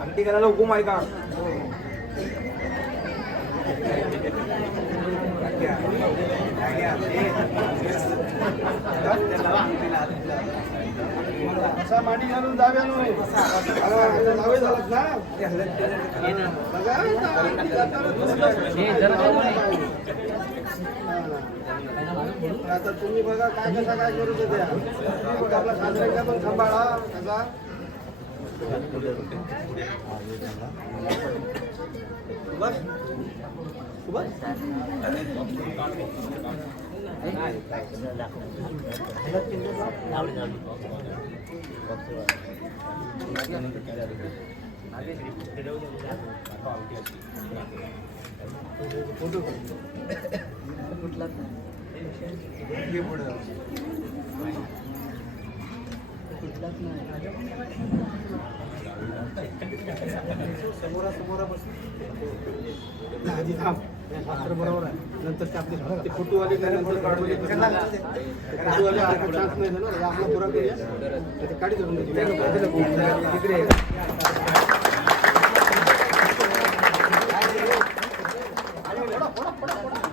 आमटी करायला हुकूम आहे का? असा मांडी घालून जाव्या जावे झालात ना बघा तर तुम्ही बघा काय कसा काय करू ते द्या आपला सासऱ्यांचा पण सांभाळा कसा. बस बस समोरासमोर बस आधी थांब बरोबर आहे नंतर ते आपले ते फोटोवाले काढून देतो. फोटोवाले आता नाही देणार. आपला पुरा करूया. ते काढी धरून देतो.